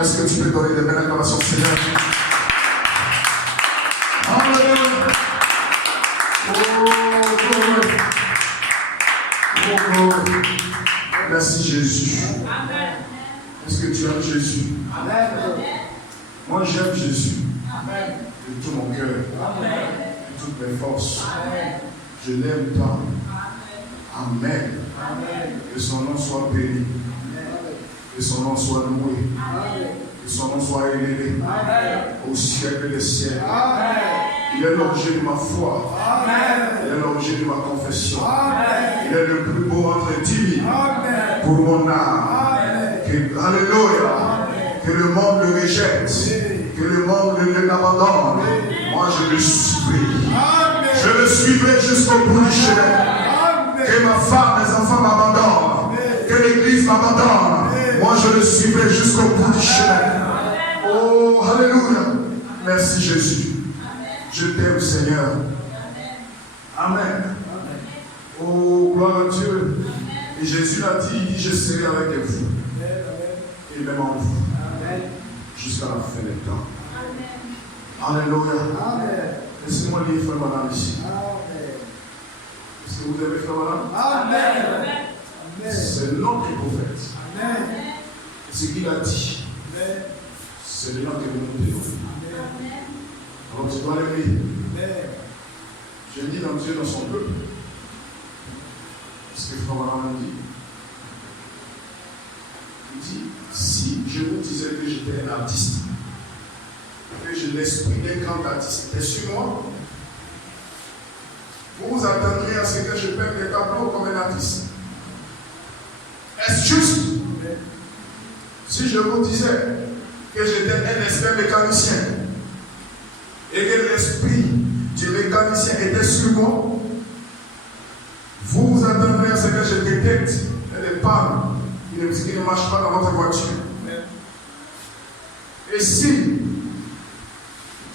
Est-ce que tu peux donner des belles acclamations, Seigneur? Alléluia. Oh, merci Jésus. Amen. Est-ce que tu aimes Jésus? Amen. Moi j'aime Jésus. Amen. De tout mon cœur. Amen. De toutes mes forces. Amen. Je l'aime tant. Amen. Amen. Que son nom soit béni. Que son nom soit loué. Amen. Que son nom soit élevé. Amen. Au siècle des siècles. Amen. Il est l'objet de ma foi. Amen. Il est l'objet de ma confession. Amen. Il est le plus beau entre 10 000 Amen. pour mon âme. Amen. Alléluia. Amen. Que le monde le rejette. Que le monde l'abandonne. Moi je le suivrai. Amen. Je le suivrai jusqu'au bout du chemin. Que ma femme, mes enfants m'abandonnent. Que l'église m'abandonne. Moi je le suivrai jusqu'au bout du chemin. Oh, alléluia. Merci Jésus. Je t'aime Seigneur. Amen. Oh, gloire à Dieu. Et Jésus l'a dit, il dit, je serai avec vous. Et même en vous. Jusqu'à la fin des temps. Alléluia. Laissez-moi lire frère madame ici. Est-ce que vous aimez frère madame? Amen. C'est notre prophète. Amen. Ce qu'il a dit, c'est le nom que nous disons. Alors tu dois l'aimer. Je dis dans Dieu, dans son peuple. Ce que frère madame dit. Il dit, si je vous disais que j'étais un artiste, que j'ai l'esprit d'un grand artiste, et sur moi, vous vous attendrez à ce que je peigne des tableaux comme un artiste. Est-ce juste? Si je vous disais que j'étais un expert mécanicien et que l'esprit du mécanicien était sur moi, vous vous attendrez à ce que je détecte les pannes qui ne marchent pas dans votre voiture. Et si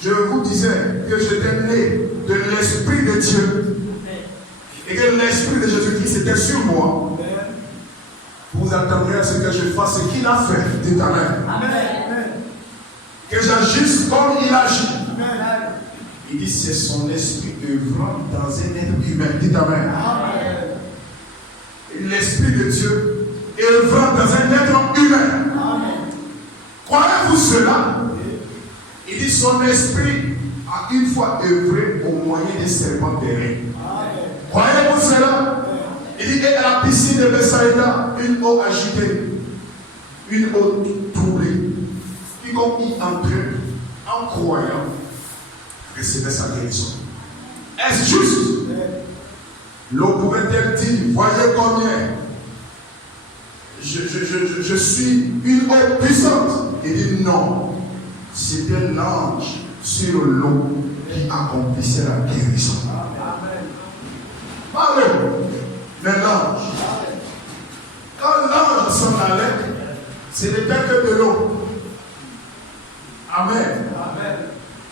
je vous disais que j'étais né de l'Esprit de Dieu et que l'Esprit de Jésus-Christ était sur moi, vous attendrez à ce que je fasse ce qu'il a fait. Dites Amen. Que j'agisse comme il agit. Il dit c'est son esprit œuvrant dans un être humain. Dites Amen. L'Esprit de Dieu œuvrant dans un être humain. Croyez-vous cela? Il dit son esprit a une fois œuvré au moyen des serpents terrestres. Croyez-vous cela? Il dit à la piscine de Bethsaïda, une eau agitée, une eau troublée. Puis comme il entrait en croyant, recevait sa guérison. Est-ce juste? L'eau pouvait-elle dire, voyez combien je suis une eau puissante? Il dit non. C'était l'ange sur l'eau qui accomplissait la guérison. Allez, mais l'ange, quand l'ange s'en allait, ce n'était que de l'eau. Amen.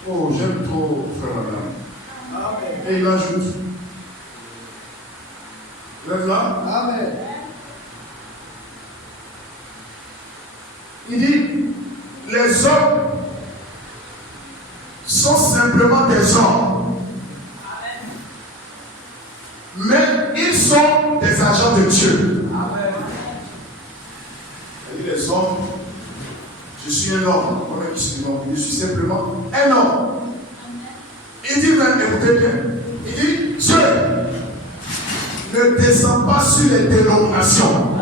Oh, j'aime trop frère Abraham. Et il ajoute, vous êtes là? Amen. Il dit, les hommes sont simplement des hommes. Mais ils sont des agents de Dieu. Il dit, les hommes, je suis un homme. Moi-même, je suis simplement un homme. Il dit, mais écoutez bien, il dit, Dieu ne descend pas sur les dénominations.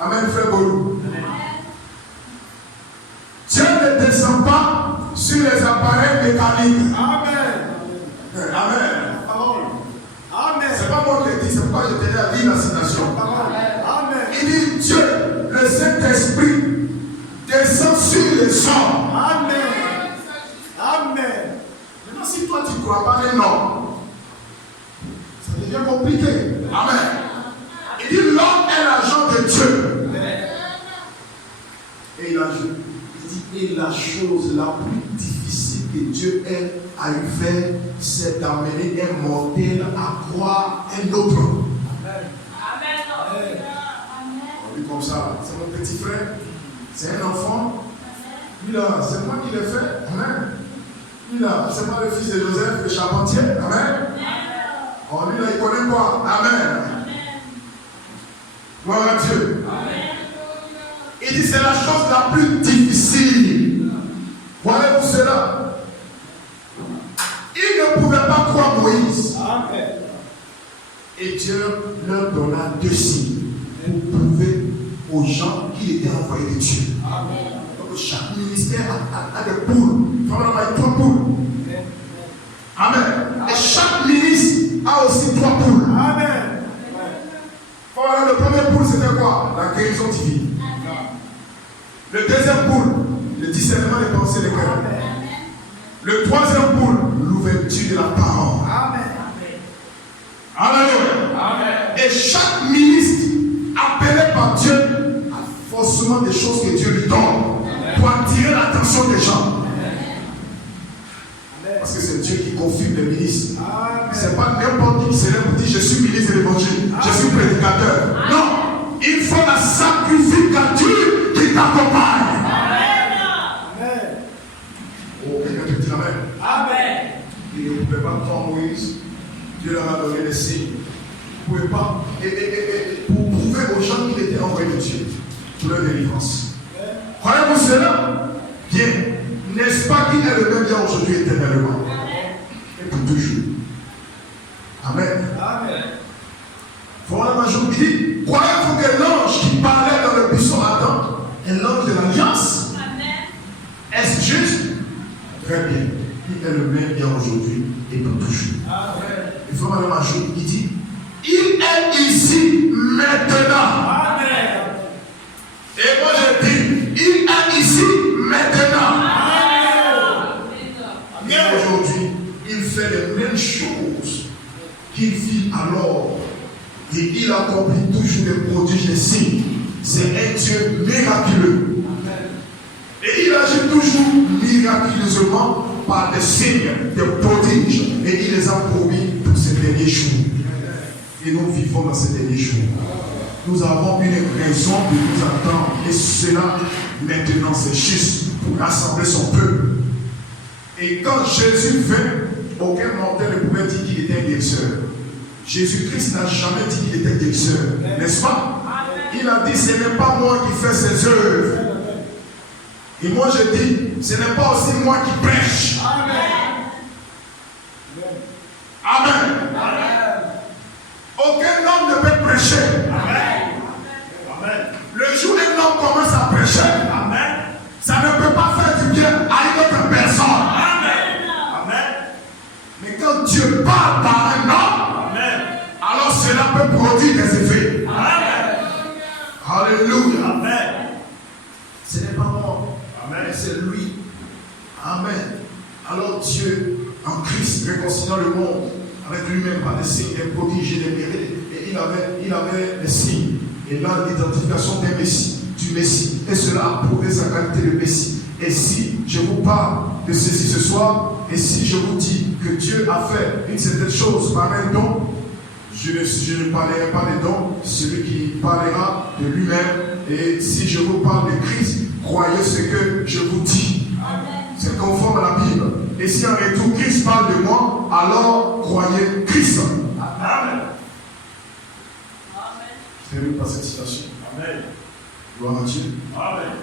Amen, frère Bolou. Dieu ne descend pas sur les appareils mécaniques. Amen. Amen. C'est pas moi qui l'ai dit, c'est pourquoi je tenais à dire la citation. Amen. Il dit Dieu, le Saint-Esprit, descend sur les hommes. Amen. Maintenant, si toi tu ne crois pas les noms, ça devient compliqué. Amen. Il dit l'homme est l'agent de Dieu. Et il ajoute, il dit, et la chose la plus difficile que Dieu a eu fait, c'est d'amener un mortel à croire un autre. On dit comme ça, c'est mon petit frère, c'est un enfant. Lui là, c'est moi qui l'ai fait. Amen. Lui là, c'est moi le fils de Joseph, le charpentier. Amen. Oh, lui là, il connaît quoi? Amen. Gloire à Dieu. Il dit c'est la chose la plus difficile. Voyez-vous cela? Ils ne pouvaient pas croire Moïse. Amen. Et Dieu leur donna 2 signes pour prouver aux gens qu'il était envoyé de Dieu. Amen. Donc chaque ministère a des poules. Il faut avoir 3 poules. Amen. Et chaque ministre a aussi 3 poules. Amen. Voilà, le premier poule c'était quoi? La guérison divine. Le deuxième poule, le discernement des pensées des cœurs. Le troisième poule, l'ouverture de la parole. Amen. Alléluia. Amen. Et chaque ministre appelé par Dieu a forcément des choses que Dieu lui donne pour attirer l'attention des gens. Parce que c'est Dieu qui confirme les ministres. Ce n'est pas n'importe qui se lève pour dire je suis ministre de l'évangile, je suis prédicateur. Non, il faut la sacrificature qui t'accompagne. Amen. Oh, quelqu'un peut dire amen. Amen. Il ne pouvait pas prendre Moïse. Dieu leur a donné des signes. Il ne pouvait pas. Et pour prouver aux gens qu'il était envoyé de Dieu pour leur délivrance. Croyez-vous cela? Bien. N'est-ce pas qu'il est le même hier aujourd'hui éternellement? Et pour toujours. Amen. Amen. Voilà ma journée qui dit, croyez-vous que l'ange qui parlait dans le buisson Adam est l'ange de l'alliance? Est-ce juste? Très bien. Il est le même hier aujourd'hui et pour toujours. Amen. Il faut voir ma journée qui dit, il est ici maintenant. Amen. Et moi je dis, il est ici maintenant. Et aujourd'hui, il fait les mêmes choses qu'il fit alors. Et il accomplit toujours des prodiges, des signes. C'est un Dieu miraculeux. Et il agit toujours miraculeusement par des signes, des prodiges. Et il les a promis pour ces derniers jours. Et nous vivons dans ces derniers jours. Nous avons une raison de nous attendre. Et cela, maintenant, c'est juste pour rassembler son peuple. Et quand Jésus vint, aucun mortel ne pouvait dire qu'il était un guérisseur. Jésus-Christ n'a jamais dit qu'il était guérisseur, n'est-ce pas? Il a dit, ce n'est pas moi qui fais ces œuvres. Et moi je dis, ce n'est pas aussi moi qui prêche. Amen. Aucun homme ne peut prêcher. Le jour où un homme commence à prêcher, ça ne peut pas faire du bien à une autre personne. Mais quand Dieu parle par un homme, alors cela peut produire des effets. Alléluia. Ce n'est pas moi, mais c'est lui. Amen. Alors Dieu, en Christ, réconciliant le monde avec lui-même par des signes, des prodiges et des miracles. Et il avait des signes. Et là, l'identification d'un Messie, du Messie. Et cela a prouvé sa qualité de Messie. Et si je vous parle de ceci ce soir, et si je vous dis que Dieu a fait une certaine chose par un don, je ne parlerai pas des dons, celui qui parlera de lui-même. Et si je vous parle de Christ, croyez ce que je vous dis. C'est conforme à la Bible. Et si en retour Christ parle de moi, alors croyez Christ. Amen. Je termine par cette citation. Amen. Gloire à Dieu. Amen.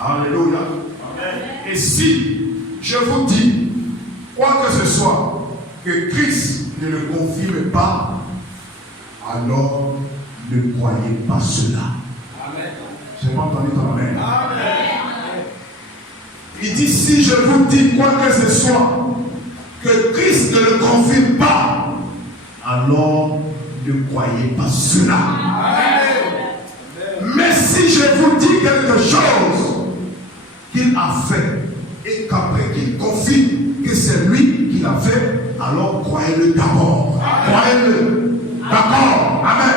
Alléluia. Amen. Et si je vous dis, quoi que ce soit, que Christ ne le confirme pas, alors ne croyez pas cela. Amen. Je n'ai pas entendu ton amen. Amen. Il dit, si je vous dis quoi que ce soit, que Christ ne le confirme pas, alors ne croyez pas cela. Amen. Mais si je vous dis quelque chose qu'il a fait, et qu'après qu'il confirme que c'est lui qui l'a fait, alors croyez-le d'abord. Croyez-le. D'accord. Amen.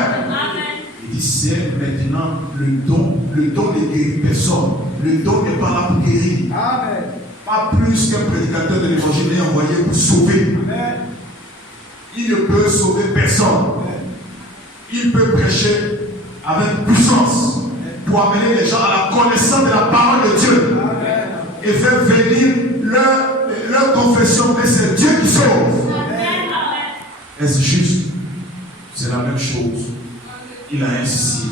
Il dit, c'est maintenant le don. Le don ne guérit personne. Le don n'est pas là pour guérir. Amen. Pas plus qu'un prédicateur de l'évangile est envoyé pour sauver. Amen. Il ne peut sauver personne. Amen. Il peut prêcher avec puissance pour amener les gens à la connaissance de la parole de Dieu. Amen. Et faire venir leur confession, mais c'est Dieu qui sauve. Est-ce juste? C'est la même chose. Il a un signe.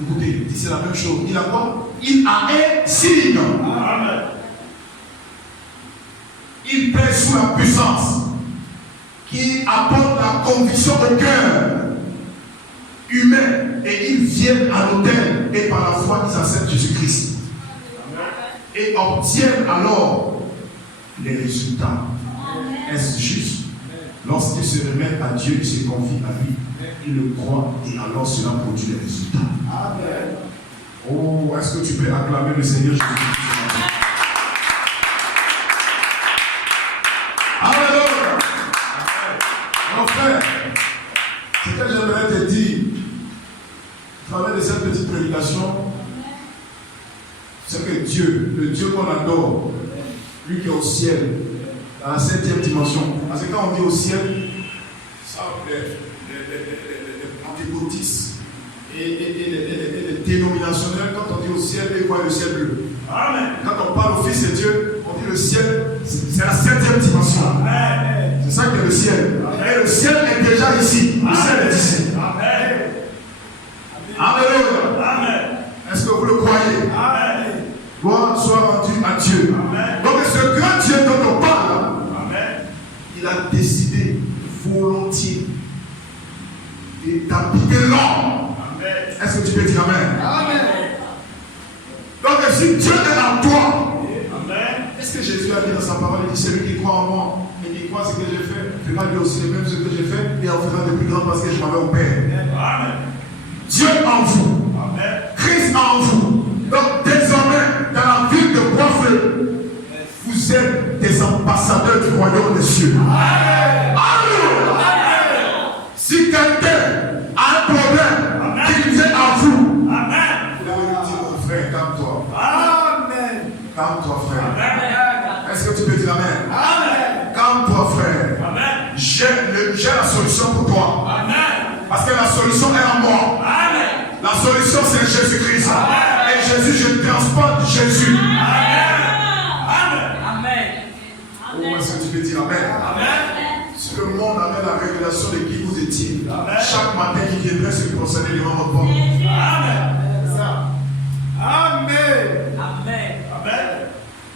Écoutez, c'est la même chose. Il a quoi? Il a un signe. Amen. Il pèse sous la puissance qui apporte la conviction au cœur humain et ils viennent à l'autel et par la foi ils acceptent Jésus-Christ et obtiennent alors les résultats. Est-ce juste? Lorsqu'ils se remettent à Dieu, ils se confient à lui, ils le croient et alors cela produit les résultats. Amen. Oh, est-ce que tu peux acclamer le Seigneur Jésus-Christ? Alléluia. Mon frère, ce que j'aimerais te dire, à travers de cette petite prédication, c'est que Dieu, le Dieu qu'on adore, lui qui est au ciel, dans la 7e dimension. Parce que quand on dit au ciel, ça, les pentecôtistes et les dénominationnels, quand on dit au ciel, ils voient le ciel bleu. Amen. Quand on parle au Fils de Dieu, on dit le ciel, c'est la 7e dimension. Amen. C'est ça qui est le ciel. Amen. Et le ciel est déjà ici. Le ciel est ici. Amen. Alléluia. Amen. Est-ce que vous le croyez? Amen. Gloire soit rendue à Dieu. Amen. Donc ce grand Dieu dont on parle, amen, il a décidé volontiers d'habiter l'homme. Est-ce que tu peux dire amen? Amen. Donc si Dieu est en toi, amen, qu'est-ce que Jésus a dit dans sa parole? Il dit celui qui croit en moi et qui croit ce que j'ai fait, fera lui aussi les mêmes ce que j'ai fait et en fera de plus grands parce que je m'avais au Père. Amen. Dieu en vous. Amen. Christ en vous. Donc désormais, dans la ville de Boisfeu, vous êtes des ambassadeurs du royaume des cieux. Amen. Amen. Si quelqu'un a un problème qui vient à vous, amen, vous devez lui dire, mon frère, calme-toi. Amen. Calme-toi, frère. Amen. Est-ce que tu peux dire amen? Amen. Calme-toi, frère. Amen. J'ai la solution pour toi. Amen. Parce que la solution est en moi. Amen. La solution c'est Jésus-Christ. Et Jésus, je transporte Jésus. Amen. Amen. Oh, est-ce que tu peux dire amen? Amen. Si le monde amène la révélation de qui vous étiez, amen, chaque matin qui viendrait se procéder devant votre porte. Amen. Amen. Amen. Amen.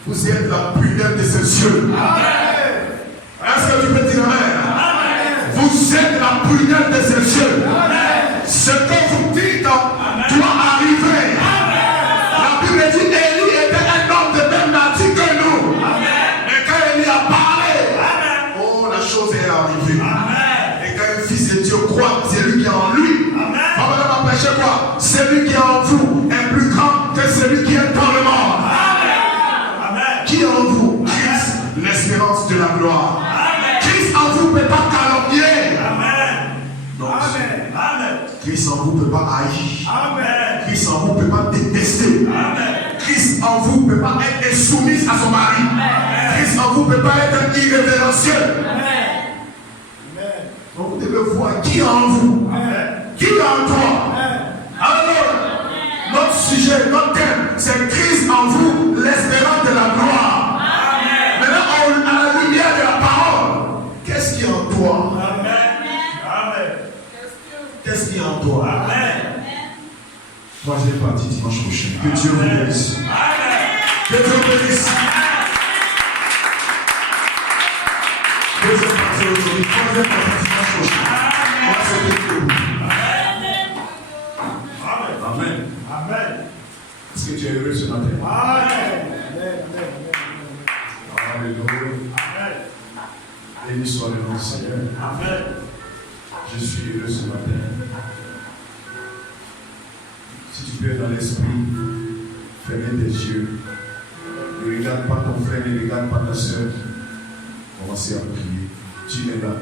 Vous êtes la prunelle de ces cieux. Amen. Est-ce que tu peux dire amen? Amen. Vous êtes la prunelle de ces cieux. Amen. Ce que vous dites doit arriver. Amen. La Bible dit Élie était un homme de même nature que nous. Amen. Et quand Élie a parlé, amen, oh, la chose est arrivée. Amen. Et quand un fils de Dieu croit, c'est lui qui est en lui. Amen. On va m'empêcher quoi? Celui qui est en vous est plus grand que celui qui est dans le monde. Amen. Qui est en vous? Christ, l'espérance de la gloire. Amen. Christ en vous ne peut pas calomnier. Amen. Donc, amen. Christ en vous ne peut pas haïr. Amen. Christ en vous ne peut pas détester. Amen. Christ en vous ne peut pas être soumise à son mari. Amen. Christ en vous ne peut pas être irrévérencieux. Amen. Donc vous devez voir qui est en vous. Amen. Qui est en toi. Alors, notre sujet, notre thème, c'est Christ en vous, l'espérance de la gloire. Amen. Maintenant, à la lumière de la parole, qu'est-ce qui est en toi? Amen. Qu'est-ce qui est en toi? Amen. Troisième partie dimanche prochain. Que Dieu vous bénisse. Que Dieu vous bénisse. Deuxième partie aujourd'hui. Troisième partie dimanche prochain. Amen. Amen. Est-ce que tu es heureux ce matin? Amen. Alléluia. Amen. Béni soit le nom du Seigneur. Amen. Je suis heureux ce matin. Si tu peux dans l'esprit, fermer tes yeux. Ne regarde pas ton frère, ne regarde pas ta soeur. Commencez à prier. Tu es là.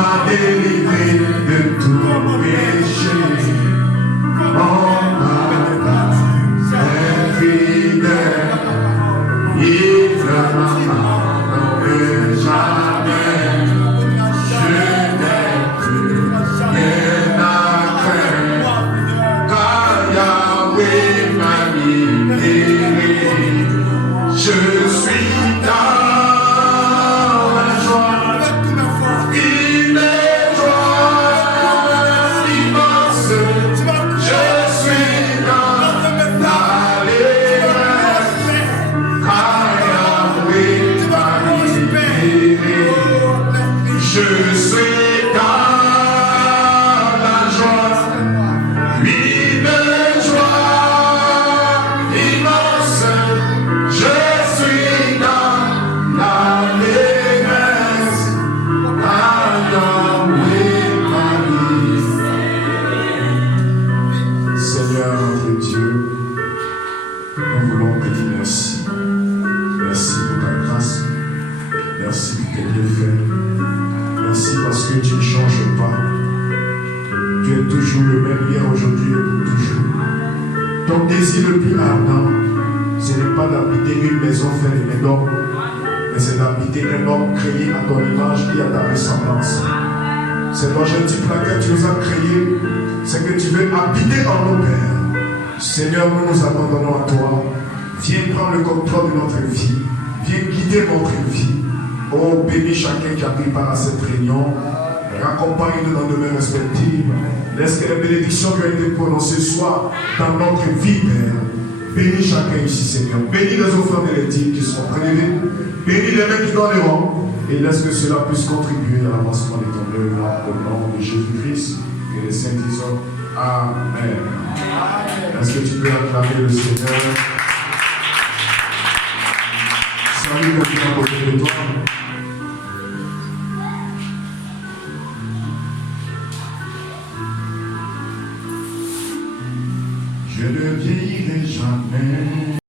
m'as délivré de tout péché. Mon papa est fidèle, il ne m'abandonne jamais. Je n'ai plus rien à craindre, car Yahweh m'a libéré. Je suis dans la joie, il est joie immense. Je suis dans l'allégresse, car Yahweh m'a libéré. Je suis dans la joie, une joie immense. Je suis dans l'allégresse, car Yahweh m'a libéré. Seigneur notre Dieu, nous voulons te dire merci. Merci pour ta grâce. Merci pour tes bienfaits. Merci parce que tu ne changes pas. Tu es toujours le même hier, aujourd'hui et pour toujours. Ton désir le plus ardent, ce n'est pas d'habiter une maison faite de mes d'hommes, mais c'est d'habiter un homme créé à ton image et à ta ressemblance. C'est l'objectif pour lequel tu nous as créés, c'est que tu veux habiter en nos pères. Seigneur, nous nous abandonnons à toi. Viens prendre le contrôle de notre vie. Viens guider notre vie. Oh, bénis chacun qui a pris part à cette réunion. Raccompagne-nous dans nos demeures respectives. Laisse que les bénédictions qui ont été prononcées soient dans notre vie, Père. Bénis chacun ici, Seigneur. Bénis les offrandes et les dîmes qui seront prélevées. Bénis les mains qui donneront. Et laisse que cela puisse contribuer à l'avancement de ton œuvre au nom de Jésus-Christ. Que les saints disent Amen. Est-ce que tu peux acclamer le Seigneur? Salut, quelqu'un à côté de toi. Je ne vieillirai jamais.